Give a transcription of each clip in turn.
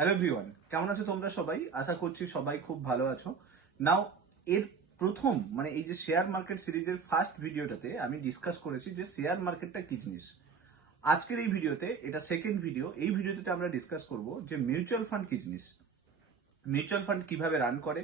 Hello everyone, কেমন আছো তোমরা সবাই? আশা করছি সবাই খুব ভালো আছো। নাও, এর প্রথম এই যে শেয়ার মার্কেট সিরিজের ফার্স্ট ভিডিওটাতে আমি ডিসকাস করেছি যে শেয়ার মার্কেটটা কি জিনিস। আজকের এই ভিডিওতে, এটা সেকেন্ড ভিডিও, এই ভিডিওতে আমরা ডিসকাস করব যে মিউচুয়াল ফান্ড কি জিনিস, মিউচুয়াল ফান্ড কিভাবে রান করে,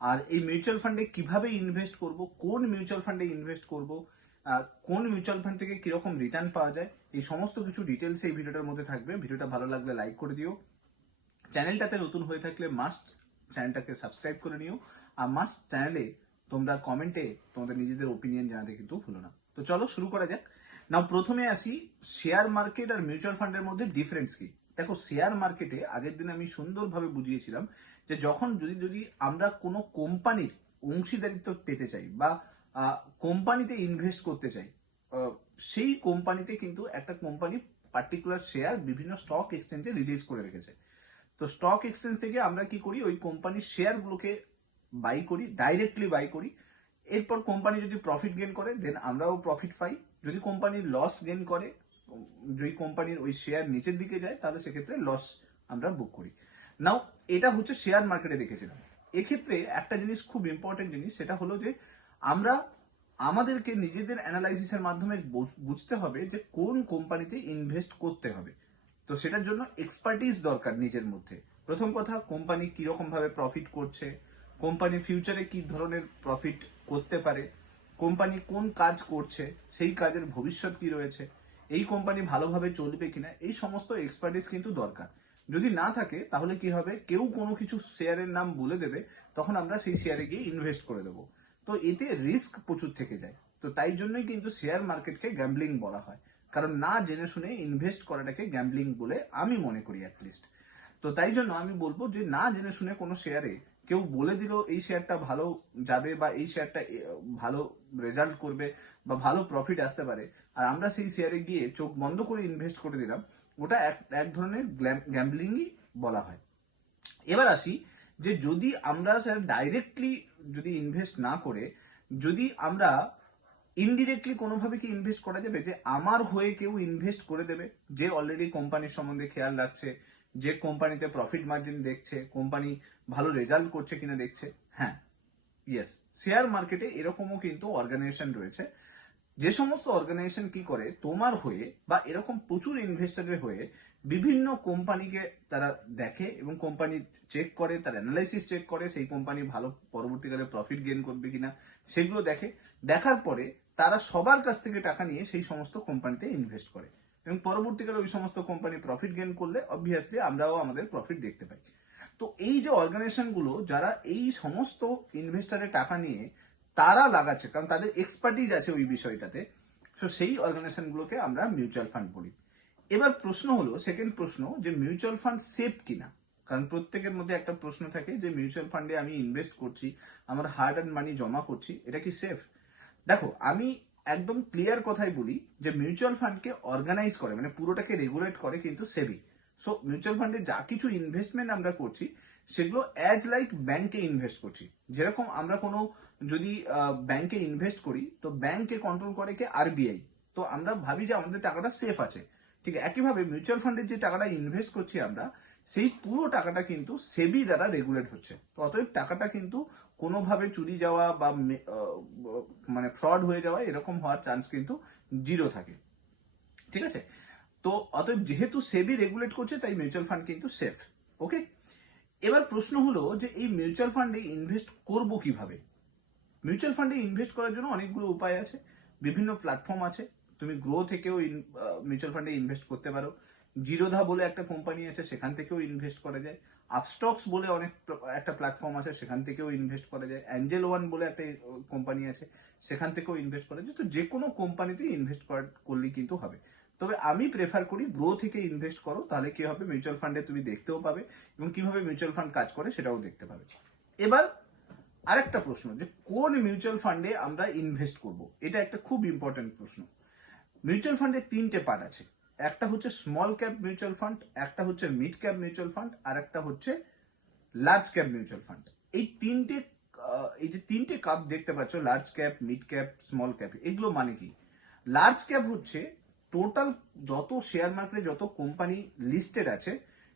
আর এই মিউচুয়াল ফান্ডে কিভাবে ইনভেস্ট করব, কোন মিউচুয়াল ফান্ডে ইনভেস্ট করব, কোন মিউচুয়াল ফান্ড থেকে কিরকম রিটার্ন পাওয়া যায়, এই সমস্ত কিছু ডিটেলস এই ভিডিওটার মধ্যে থাকবে। ভিডিওটা ভালো লাগলে লাইক করে দিও। চ্যানেলটাতে নতুন হয়ে থাকলে মাস্ট চ্যানেলটাকে সাবস্ক্রাইব করে নিও, আর মাস্ট চ্যানেলে তোমরা কমেন্টে তোমাদের নিজেদের ওপিনিয়ন জানাতে কিন্তু ভুলো না। তো চলো শুরু করা যাক। নাও, প্রথমে আসি শেয়ার মার্কেট আর মিউচুয়াল ফান্ডের মধ্যে ডিফারেন্স কি। দেখো, শেয়ার মার্কেটে আগের দিন আমি সুন্দরভাবে বুঝিয়েছিলাম যে যখন যদি আমরা কোনো কোম্পানির অংশীদারিত্ব পেতে চাই বা কোম্পানিতে ইনভেস্ট করতে চাই, সেই কোম্পানিতে কিন্তু একটা কোম্পানি পার্টিকুলার শেয়ার বিভিন্ন স্টক এক্সচেঞ্জে রিলিজ করে রেখেছে। তো স্টক এক্সচেঞ্জ থেকে আমরা কি করি, ওই কোম্পানির শেয়ারগুলোকে বাই করি, ডাইরেক্টলি বাই করি। এরপর কোম্পানি যদি প্রফিট গেন করে দেন আমরাও প্রফিট পাই। যদি কোম্পানির লস গেন করে, যদি কোম্পানির ওই শেয়ার নিচের দিকে যায়, তাহলে সেক্ষেত্রে লস আমরা বুক করি। নাও, এটা হচ্ছে শেয়ার মার্কেটে দেখেছিলাম। এক্ষেত্রে একটা জিনিস খুব ইম্পর্টেন্ট জিনিস, সেটা হলো যে আমরা আমাদেরকে নিজেদের অ্যানালাইসিসের মাধ্যমে বুঝতে হবে যে কোন কোম্পানিতে ইনভেস্ট করতে হবে। তো সেটার জন্য এক্সপার্টিস দরকার নিজের মধ্যে। প্রথম কথা, কোম্পানি কিরকম ভাবে প্রফিট করছে, কোম্পানি ফিউচারে কি ধরনের প্রফিট করতে পারে, কোম্পানি কোন কাজ করছে, সেই কাজের ভবিষ্যৎ কি রয়েছে, এই কোম্পানি ভালোভাবে চলবে কিনা, এই সমস্ত এক্সপার্টিস কিন্তু দরকার। যদি না থাকে তাহলে কি হবে, কেউ কোনো কিছু শেয়ারের নাম বলে দেবে, তখন আমরা সেই শেয়ারে গিয়ে ইনভেস্ট করে দেবো। তো এতে রিস্ক প্রচুর থেকে যায়। তো তাই জন্যই কিন্তু শেয়ার মার্কেটকে গ্যাম্বলিং বলা হয়, কারণ না জেনে শুনে ইনভেস্ট করাটাকে গ্যাম্বলিং বলে আমি মনে করি অ্যাটলিস্ট। তো তাই জন্য আমি বলবো যে না জেনে শুনে কোনো শেয়ারে কেউ বলে দিল এই শেয়ারটা ভালো যাবে বা এই শেয়ারটা ভালো রেজাল্ট করবে বা ভালো প্রফিট আসতে পারে, আর আমরা সেই শেয়ারে গিয়ে চোখ বন্ধ করে ইনভেস্ট করে দিলাম, ওটা এক ধরনের গ্যাম্বলিংই বলা হয়। এবার আসি যে যদি আমরা স্যার ডাইরেক্টলি যদি ইনভেস্ট না করে, যদি আমরা ইনডিরেক্টলি কোনোভাবে কি ইনভেস্ট করা যাবে, যে আমার হয়ে কেউ ইনভেস্ট করে দেবে, যে অলরেডি কোম্পানির সম্বন্ধে খেয়াল রাখছে, যে কোম্পানিতে প্রফিট মার্জিন দেখছে, কোম্পানি ভালো রেজাল্ট করছে কিনা দেখছে। হ্যাঁ, ইয়েস, শেয়ার মার্কেটে এরকমও কিন্তু অর্গানাইজেশন রয়েছে, যে সমস্ত অর্গানাইজেশন কি করে তোমার হয়ে বা এরকম প্রচুর ইনভেস্টরের হয়ে বিভিন্ন কোম্পানিকে তারা দেখে এবং কোম্পানি চেক করে, তার অ্যানালাইসিস চেক করে, সেই কোম্পানি ভালো পরবর্তীকালে প্রফিট গেইন করবে কিনা সেগুলো দেখে। দেখার পরে তারা সবার কাছ থেকে টাকা নিয়ে সেই সমস্ত কোম্পানিতে ইনভেস্ট করে, এবং পরবর্তীকালে ওই সমস্ত কোম্পানি প্রফিট গেইন করলে অবভিয়াসলি আমরাও আমাদের প্রফিট দেখতে পাই। তো এই যে অর্গানাইজেশন গুলো যারা এই সমস্ত ইনভেস্টারের টাকা নিয়ে তারা লাগাচ্ছে, কারণ তাদের এক্সপার্টিজ আছে ওই বিষয়টাতে, তো সেই অর্গানাইজেশন গুলোকে আমরা মিউচুয়াল ফান্ড বলি। এবার প্রশ্ন হলো, সেকেন্ড প্রশ্ন, যে মিউচুয়াল ফান্ড সেফ কিনা। কারণ প্রত্যেকের মধ্যে একটা প্রশ্ন থাকে যে মিউচুয়াল ফান্ডে আমি ইনভেস্ট করছি, আমার হার্ড অ্যান্ড মানি জমা করছি, এটা কি সেফ? দেখো, আমি একদম ক্লিয়ার কথাই বলি যে মিউচুয়াল ফান্ডকে অর্গানাইজ করে, পুরোটাকে রেগুলেট করে কিন্তু সেবি। সো মিউচুয়াল ফান্ডে যা কিছু ইনভেস্টমেন্ট আমরা করছি, সেগুলো অ্যাজ লাইক ব্যাংকে ইনভেস্ট করছি। যেরকম আমরা কোনো যদি ব্যাংকে ইনভেস্ট করি, তো ব্যাংকে কন্ট্রোল করে কে, আরবিআই। তো আমরা ভাবি যে আমাদের টাকাটা সেফ আছে। ঠিক একইভাবে মিউচুয়াল ফান্ডের যে টাকাটা ইনভেস্ট করছি আমরা, সেই পুরো টাকাটা কিন্তু সেবি দ্বারা রেগুলেট হচ্ছে। তো অতএব টাকাটা কিন্তু কোনোভাবে চুরি যাওয়া বা ফ্রড হয়ে যাওয়া এরকম হওয়ার চান্স কিন্তু জিরো থাকে। ঠিক আছে? তো অতএব যেহেতু সেবি রেগুলেট করছে, তাই মিউচুয়াল ফান্ড কিন্তু সেফ। ওকে, এবার প্রশ্ন হলো যে এই মিউচুয়াল ফান্ডে ইনভেস্ট করব কিভাবে। মিউচুয়াল ফান্ডে ইনভেস্ট করার জন্য অনেকগুলো উপায় আছে, বিভিন্ন প্ল্যাটফর্ম আছে। তুমি গ্রো থেকেও মিউচুয়াল ফান্ডে ইনভেস্ট করতে পারো। জিরোধা বলে একটা কোম্পানি আছে, সেখান থেকেও ইনভেস্ট করা যায়। আপস্টক্স বলে একটা প্ল্যাটফর্ম আছে, সেখান থেকেও ইনভেস্ট করা যায়। অ্যাঞ্জেল ওয়ান বলে একটা কোম্পানি আছে, সেখান থেকেও ইনভেস্ট করা যায়। তো যে কোনো কোম্পানিতে ইনভেস্ট করলেই কিন্তু হবে। তবে আমি প্রেফার করি গ্রো থেকে ইনভেস্ট করো, তাহলে কি হবে, মিউচুয়াল ফান্ডে তুমি দেখতেও পাবে এবং কিভাবে মিউচুয়াল ফান্ড কাজ করে সেটাও দেখতে পাবে। এবার আরেকটা প্রশ্ন, যে কোন মিউচুয়াল ফান্ডে আমরা ইনভেস্ট করব, এটা একটা খুব ইম্পর্টেন্ট প্রশ্ন। মিউচুয়াল ফান্ডে তিনটে পার্ট আছে। একটা হচ্ছে স্মল ক্যাপ মিউচুয়াল ফান্ড, একটা হচ্ছে মিড ক্যাপ মিউচুয়াল ফান্ড, আর একটা হচ্ছে লার্জ ক্যাপ মিউচুয়াল ফান্ড। এই যে তিনটে কাপ দেখতে পাচ্ছ, large cap, mid cap, small cap, এগুলো মানে কি? লার্জ ক্যাপ হচ্ছে টোটাল যত শেয়ার মার্কেটে যত কোম্পানি লিস্টেড আছে,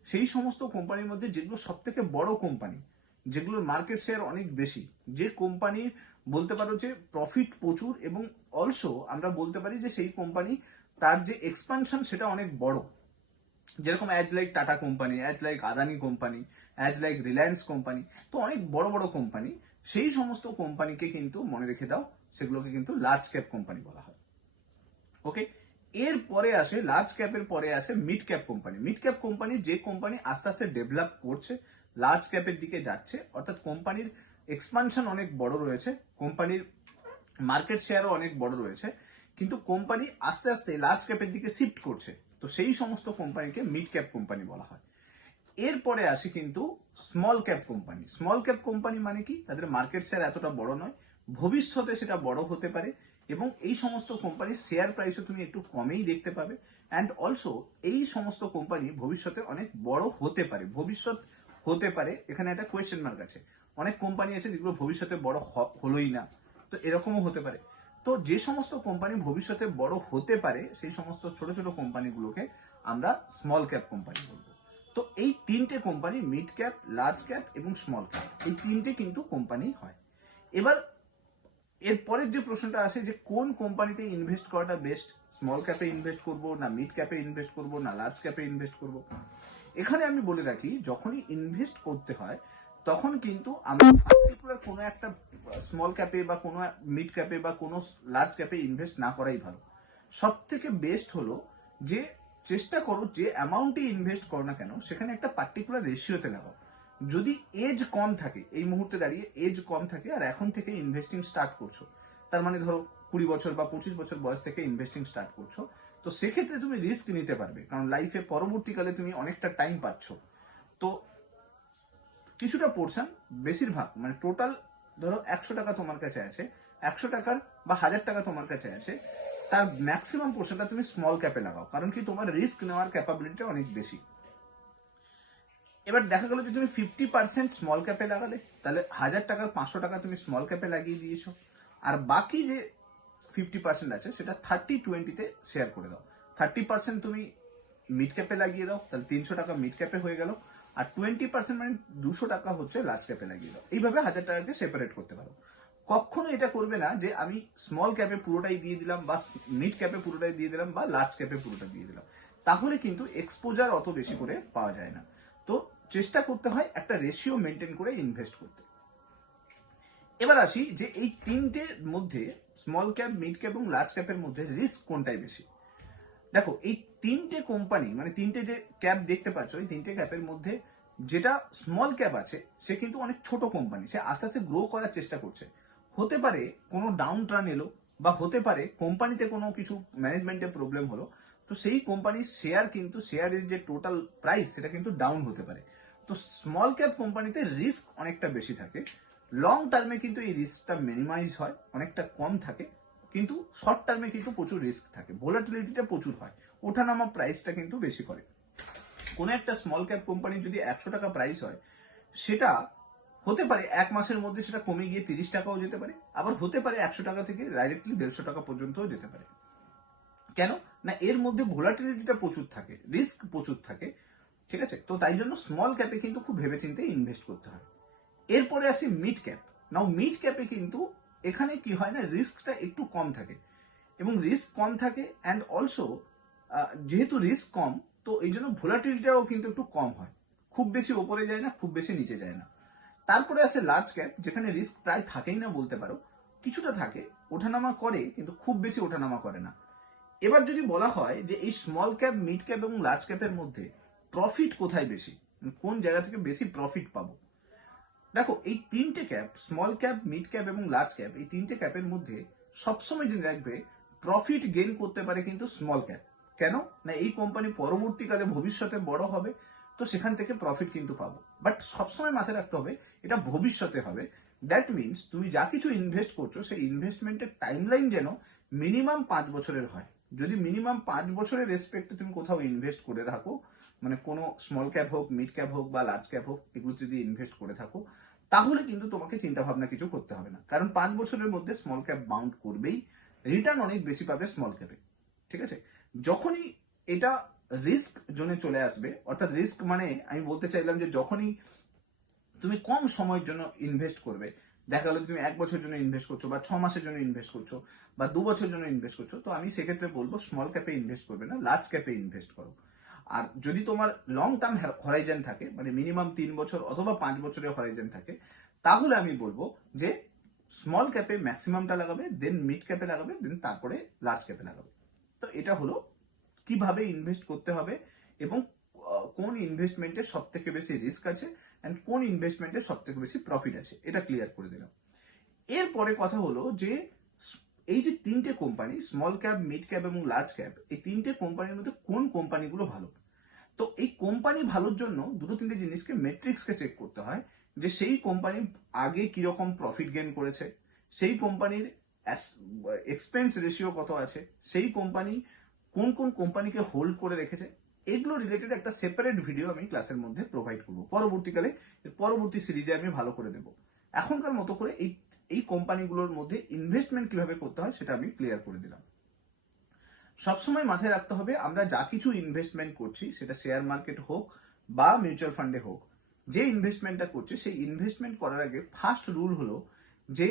সেই সমস্ত কোম্পানির মধ্যে যেগুলো সব থেকে বড় কোম্পানি, যেগুলোর মার্কেট শেয়ার অনেক বেশি, যে কোম্পানির বলতে পারো যে প্রফিট প্রচুর, এবং অলসো আমরা বলতে পারি যে সেই কোম্পানি তার যে এক্সপানশন সেটা অনেক বড়, যেরকম as like tata company, as like Adani company, as like Reliance company, তো অনেক বড় বড় কোম্পানি, সেই সমস্ত কোম্পানিকে কিন্তু মনে রেখে দাও, সেগুলোকে কিন্তু লার্জ ক্যাপ কোম্পানি বলা হয়। ওকে, এর পরে আসে লার্জ ক্যাপের পরে আসে mid cap company. Mid cap company যে কোম্পানি আস্তে আস্তে ডেভেলপ করছে, লার্জ ক্যাপের দিকে যাচ্ছে, অর্থাৎ কোম্পানির এক্সপানশন অনেক বড় রয়েছে, কোম্পানির মার্কেট শেয়ারও অনেক বড় রয়েছে, কিন্তু কোম্পানি আস্তে আস্তে লার্জ ক্যাপের দিকে শিফট করছে, তো সেই সমস্ত কোম্পানিকে মিড ক্যাপ কোম্পানি বলা হয়। এরপরে আসে কিন্তু small cap company. Small cap company মানে কি, তাদের মার্কেট শেয়ার এতটা বড় নয়, ভবিষ্যতে সেটা বড় হতে পারে, এবং এই সমস্ত কোম্পানির শেয়ার প্রাইসও তুমি একটু কমেই দেখতে পাবে, অ্যান্ড অলসো এই সমস্ত কোম্পানি ভবিষ্যতে অনেক বড় হতে পারে। ভবিষ্যৎ হতে পারে, এখানে একটা কোয়েশ্চেন মার্ক আছে। অনেক কোম্পানি আছে যেগুলো ভবিষ্যতে বড় হলোই না, তো এরকমও হতে পারে। তো যে সমস্ত কোম্পানি ভবিষ্যতে বড় হতে পারে, সেই সমস্ত ছোট ছোট কোম্পানিগুলোকে আমরা স্মল ক্যাপ কোম্পানি বলবো। তো এই তিনটে company, mid cap, large cap এবং স্মল ক্যাপ, এই তিনটে কিন্তু কোম্পানি হয়। এবার এর পরের যে প্রশ্নটা আসে যে কোন কোম্পানিতে ইনভেস্ট করাটা বেস্ট, স্মল ক্যাপে ইনভেস্ট করব না মিড ক্যাপে ইনভেস্ট করব না লার্জ ক্যাপে ইনভেস্ট করব। এখানে আমি বলে রাখি, যখনই ইনভেস্ট করতে হয় তখন কিন্তু আমরা পার্টিকুলার কোনো একটা স্মল ক্যাপে বা কোনো মিড ক্যাপে বা কোনো লার্জ ক্যাপে ইনভেস্ট না করাই ভালো। সব থেকে বেস্ট হলো যে চেষ্টা করো যে অ্যামাউন্টে ইনভেস্ট করো না কেন, সেখানে একটা পার্টিকুলার রেশিওতে লাগাও। যদি এজ কম থাকে, এই মুহূর্তে দাঁড়িয়ে এজ কম থাকে আর এখন থেকে ইনভেস্টিং স্টার্ট করছো, তার মানে ধরো 20 বছর বা 25 বছর বয়স থেকে ইনভেস্টিং স্টার্ট করছো, তো সেক্ষেত্রে তুমি রিস্ক নিতে পারবে, কারণ লাইফে পরবর্তীকালে তুমি অনেকটা টাইম পাচ্ছ। তো কিছুটা পোর্শন, বেশিরভাগ মানে টোটাল ধরো 100 টাকা তোমার কাছে আছে, 100 টাকার বা 1000 টাকা তোমার কাছে আছে, তার ম্যাক্সিমাম পোর্শনটা তুমি স্মল ক্যাপে লাগাও, কারণ কি তোমার রিস্ক নেওয়ার ক্যাপাবিলিটি অনেক বেশি। এবার দেখা গেল যে তুমি 50% স্মল ক্যাপে লাগালে, তাহলে 1000 টাকার 500 টাকা তুমি স্মল ক্যাপে লাগিয়ে দিয়েছো, আর বাকি যে 50% আছে সেটা 30-20-তে শেয়ার করে দাও। 30% তুমি মিড ক্যাপে লাগিয়ে দাও, তাহলে 300 টাকা মিড ক্যাপে হয়ে গেল, আর 20% মানে 200 টাকা হচ্ছে লার্জ ক্যাপে লাগিয়ে দাও। এইভাবে 1000 টাকাকে সেপারেট করতে পারো। কখনো এটা করবে না যে আমি স্মল ক্যাপে পুরোটাই দিয়ে দিলাম বা মিড ক্যাপে পুরোটাই দিয়ে দিলাম বা লার্জ ক্যাপে পুরোটা দিয়ে দিলাম, তাহলে কিন্তু এক্সপোজার অত বেশি করে পাওয়া যায় না। তো চেষ্টা করতে হয় একটা রেশিও মেনটেন করে ইনভেস্ট করতে। এবার আসি যে এই তিনটের মধ্যে, স্মল ক্যাপ, মিড ক্যাপ এবং লার্জ ক্যাপের মধ্যে রিস্ক কোনটাই বেশি। দেখো এই তিনটে কোম্পানি মানে তিনটে যে ক্যাপ দেখতে পাচ্ছ, এই তিনটে ক্যাপের মধ্যে যেটা স্মল ক্যাপ আছে সে কিন্তু অনেক ছোট কোম্পানি, সে আস্তে আস্তে গ্রো করার চেষ্টা করছে। হতে পারে কোনো ডাউন ট্রান এলো, বা হতে পারে কোম্পানিতে কোনো কিছু ম্যানেজমেন্টের প্রবলেম হলো, তো সেই কোম্পানির শেয়ার কিন্তু শেয়ারের যে টোটাল প্রাইস সেটা কিন্তু ডাউন হতে পারে। তো স্মল ক্যাপ কোম্পানিতে রিস্ক অনেকটা বেশি থাকে। লং টার্মে কিন্তু এই রিস্কটা মিনিমাইজ হয়, অনেকটা কম থাকে, কিন্তু শর্ট টার্মে কিন্তু প্রচুর রিস্ক থাকে, ভোলাটিলিটিটা প্রচুর হয়, ওঠানামা প্রাইসটা কিন্তু বেশি করে। কোন একটা স্মল ক্যাপ কোম্পানি যদি 100 টাকা প্রাইস হয়, সেটা হতে পারে 1 মাসের মধ্যে সেটা কমে গিয়ে 30 টাকাও যেতে পারে, আবার হতে পারে 100 টাকা থেকে ডাইরেক্টলি 150 টাকা পর্যন্তও যেতে পারে। কেন না, এর মধ্যে ভোলাটিলিটিটা প্রচুর থাকে, রিস্ক প্রচুর থাকে, ঠিক আছে। তো তাই জন্য স্মল ক্যাপে কিন্তু খুব ভেবেচিন্তে ইনভেস্ট করতে হয়। এরপরে আসি মিড ক্যাপ। নাও মিড ক্যাপে কিন্তু এখানে কি হয় না, রিস্কটা একটু কম থাকে, এবং রিস্ক কম থাকে অ্যান্ড অলসো যেহেতু রিস্ক কম, তো এই জন্য ভোলাটিলিটিটাও কিন্তু একটু কম হয়, খুব বেশি ওপরে যায় না, খুব বেশি নিচে যায় না। তারপরে আসে লার্জ ক্যাপ, যেখানে রিস্ক প্রায় থাকেই না বলতে পারো, কিছুটা থাকে, ওঠানামা করে কিন্তু খুব বেশি ওঠানামা করে না। এবার যদি বলা হয় যে এই স্মল ক্যাপ, মিড ক্যাপ এবং লার্জ ক্যাপের মধ্যে প্রফিট কোথায় বেশি, কোন জায়গা থেকে বেশি প্রফিট পাবো, দেখো এই তিনটে cap, small cap, mid cap এবং লার্জ ক্যাপ, এই তিনটে ক্যাপের মধ্যে সবসময় জেনে রাখবে প্রফিট গেইন করতে পারে কিন্তু স্মল ক্যাপ। কেন না, এই কোম্পানি পরবর্তীকালে ভবিষ্যতে বড় হবে, তো সেখান থেকে প্রফিট কিন্তু পাবো, বাট সবসময় মাথায় রাখতে হবে এটা ভবিষ্যতে হবে। দ্যাট মিনস তুমি যা কিছু ইনভেস্ট করছো সেই ইনভেস্টমেন্টের টাইমলাইন যেন মিনিমাম 5 বছরের হয়। যদি মিনিমাম 5 বছরের রেসপেক্টে তুমি কোথাও ইনভেস্ট করে থাকো, মানে কোনো স্মল ক্যাপ হোক, মিড ক্যাপ হোক বা লার্জ ক্যাপ হোক, এগুলো যদি ইনভেস্ট করে থাকো, তাহলে কিন্তু তোমাকে চিন্তা ভাবনা কিছু করতে হবে না, কারণ 5 বছরের মধ্যে স্মল ক্যাপ বাউন্ড করবেই, রিটার্ন অনেক বেশি পাবে স্মল ক্যাপে, ঠিক আছে। যখনই এটা রিস্ক জোনে চলে আসবে। অর্থাৎ রিস্ক মানে আমি বলতে চাইলাম যে যখনই তুমি কম সময়ের জন্য ইনভেস্ট করবে, দেখা গেল তুমি 1 বছরের জন্য ইনভেস্ট করছো বা 6 মাসের জন্য ইনভেস্ট করছো বা 2 বছরের জন্য ইনভেস্ট করছো, তো আমি সেক্ষেত্রে বলবো স্মল ক্যাপে ইনভেস্ট করবে না, লার্জ ক্যাপে ইনভেস্ট করো। আর যদি তোমার লং টার্ম হরাইজন থাকে, মানে মিনিমাম 3 বছর অথবা 5 বছরের হরাইজন থাকে, তাহলে আমি বলবো যে স্মল ক্যাপে ম্যাক্সিমামটা লাগাবে, দেন মিড ক্যাপে লাগাবে, দেন তারপরে লার্জ ক্যাপে লাগাবে। তো এটা হলো কিভাবে ইনভেস্ট করতে হবে এবং কোন ইনভেস্টমেন্টের সব থেকে বেশি রিস্ক আছে এন্ড কোন ইনভেস্টমেন্টের সব থেকে বেশি প্রফিট আছে, এটা ক্লিয়ার করে দিলাম। এরপরে কথা হলো যে এই যে 3টে company, small cap, mid cap এবং লার্জ ক্যাপ, এই 3টে কোম্পানির মধ্যে কোন কোম্পানিগুলো ভালো। তো এই কোম্পানি ভালোর জন্য 2-3টে জিনিসকে মেট্রিক্সকে চেক করতে হয়, যে সেই কোম্পানি আগে কিরকম প্রফিট গেইন করেছে, সেই কোম্পানির এক্সপেন্স রেশিও কত আছে, সেই কোম্পানি কোন কোন কোম্পানিকে হোল্ড করে রেখেছে। এগুলো রিলেটেড একটা সেপারেট ভিডিও আমি ক্লাসের মধ্যে প্রোভাইড করবো পরবর্তীকালে, পরবর্তী সিরিজে আমি ভালো করে দেবো। এখনকার মতো করে এই এই কোম্পানিগুলোর মধ্যে ইনভেস্টমেন্ট কিভাবে করতে হয় সেটা আমি ক্লিয়ার করে দিলাম। সবসময় মাথায় রাখতে হবে, আমরা যা কিছু ইনভেস্টমেন্ট করছি, সেটা শেয়ার মার্কেট হোক বা মিউচুয়াল ফান্ডে হোক, যে ইনভেস্টমেন্টটা করছি সেই ইনভেস্টমেন্ট করার আগে ফার্স্ট রুল হলো যে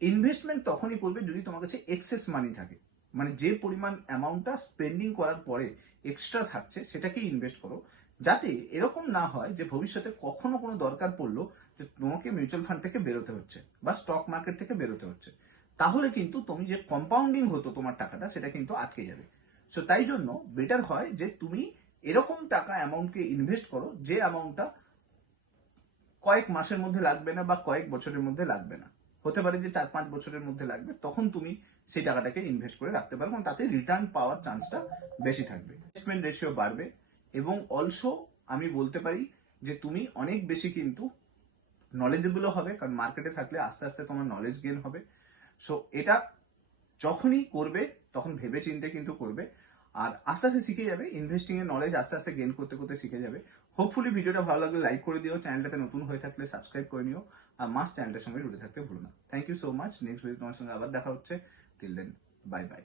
ইনভেস্টমেন্ট তখনই করবে যদি তোমার কাছে এক্সেস মানি থাকে, মানে যে পরিমাণ অ্যামাউন্টটা স্পেন্ডিং করার পরে এক্সট্রা থাকছে সেটাকে ইনভেস্ট করো, যাতে এরকম না হয় যে ভবিষ্যতে কখনো কোনো দরকার পড়লো যে তোমাকে মিউচুয়াল ফান্ড থেকে বেরোতে হচ্ছে বা স্টক মার্কেট থেকে বেরোতে হচ্ছে, তাহলে কিন্তু তুমি যে কম্পাউন্ডিং হতো তোমার টাকাটা সেটা কিন্তু আটকে যাবে। সো তাই জন্য বেটার হয় যে তুমি এরকম টাকা অ্যামাউন্টকে ইনভেস্ট করো যে অ্যামাউন্টটা কয়েক মাসের মধ্যে লাগবে না বা কয়েক বছরের মধ্যে লাগবে না, হতে পারে যে 4-5 বছরের মধ্যে লাগবে, তখন তুমি সেই টাকাটাকে ইনভেস্ট করে রাখতে পারো, কারণ তাতে রিটার্ন পাওয়ার চান্সটা বেশি থাকবে, ইনভেস্টমেন্ট রেশিও বাড়বে এবং অলসো আমি বলতে পারি যে তুমি অনেক বেশি কিন্তু নলেজেবলও হবে, কারণ মার্কেটে থাকলে আস্তে আস্তে তোমার নলেজ গেইন হবে। সো এটা যখনই করবে তখন ভেবে চিন্তে কিন্তু করবে, আর আস্তে আস্তে শিখে যাবে, ইনভেস্টিং এর নলেজ আস্তে আস্তে গেইন করতে করতে শিখে যাবে। হোপফুলি ভিডিওটা ভালো লাগলে লাইক করে দিও, চ্যানেলটাতে নতুন হয়ে থাকলে সাবস্ক্রাইব করে নিও, আর মাস্ট চ্যানেলটার সঙ্গে জুড়ে থাকতে ভুলো না। Thank you so much. Next video তোমার সঙ্গে আবার দেখা হচ্ছে। Till then, bye by.